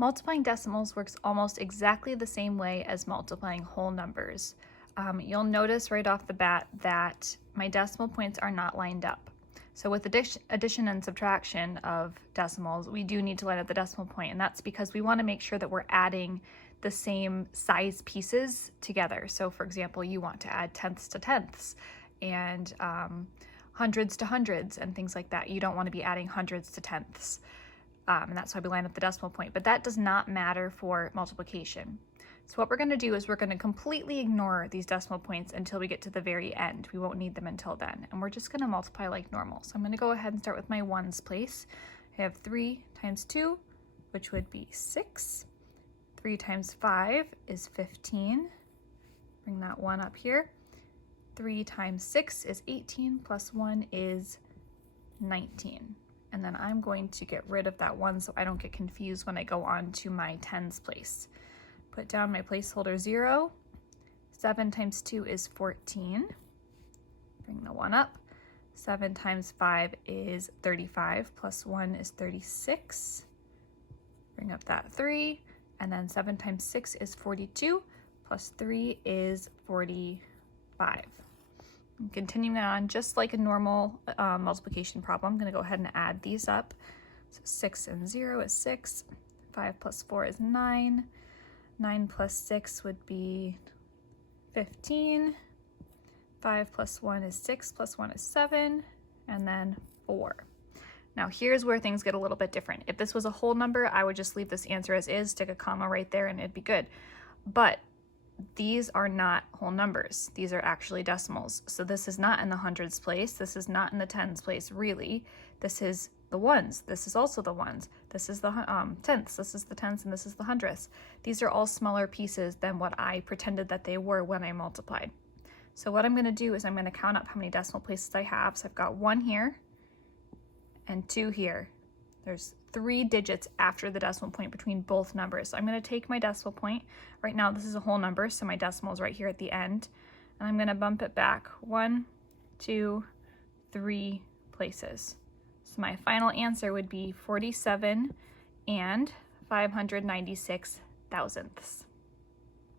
Multiplying decimals works almost exactly the same way as multiplying whole numbers. You'll notice right off the bat that my decimal points are not lined up. So with addition and subtraction of decimals, we do need to line up the decimal point, and that's because we want to make sure that we're adding the same size pieces together. So for example, you want to add tenths to tenths and hundreds to hundreds and things like that. You don't want to be adding hundreds to tenths. And that's why we line up the decimal point, but that does not matter for multiplication. So what we're going to do is we're going to completely ignore these decimal points until we get to the very end. We won't need them until then, and we're just going to multiply like normal. So I'm going to go ahead and start with my ones place. I have 3 times 2, which would be 6. 3 times 5 is 15. Bring that 1 up here. 3 times 6 is 18, plus 1 is 19. And then I'm going to get rid of that 1 so I don't get confused when I go on to my tens place. Put down my placeholder 0. 7 times 2 is 14. Bring the 1 up. 7 times 5 is 35, plus 1 is 36. Bring up that 3. And then 7 times 6 is 42, plus 3 is 45. And continuing on, just like a normal multiplication problem, I'm going to go ahead and add these up. So 6 and 0 is 6. 5 plus 4 is 9. 9 plus 6 would be 15. 5 plus 1 is 6, plus 1 is 7, and then 4. Now here's where things get a little bit different. If this was a whole number, I would just leave this answer as is, stick a comma right there, and it'd be good. But these are not whole numbers. These are actually decimals. So this is not in the hundreds place. This is not in the tens place, really. This is the ones. This is also the ones. This is the tenths. This is the tenths, and this is the hundredths. These are all smaller pieces than what I pretended that they were when I multiplied. So what I'm going to do is I'm going to count up how many decimal places I have. So I've got 1 here and 2 here. There's 3 digits after the decimal point between both numbers. So I'm going to take my decimal point. Right now this is a whole number, so my decimal is right here at the end. And I'm going to bump it back 1, 2, 3 places. So my final answer would be 47 and 596 thousandths.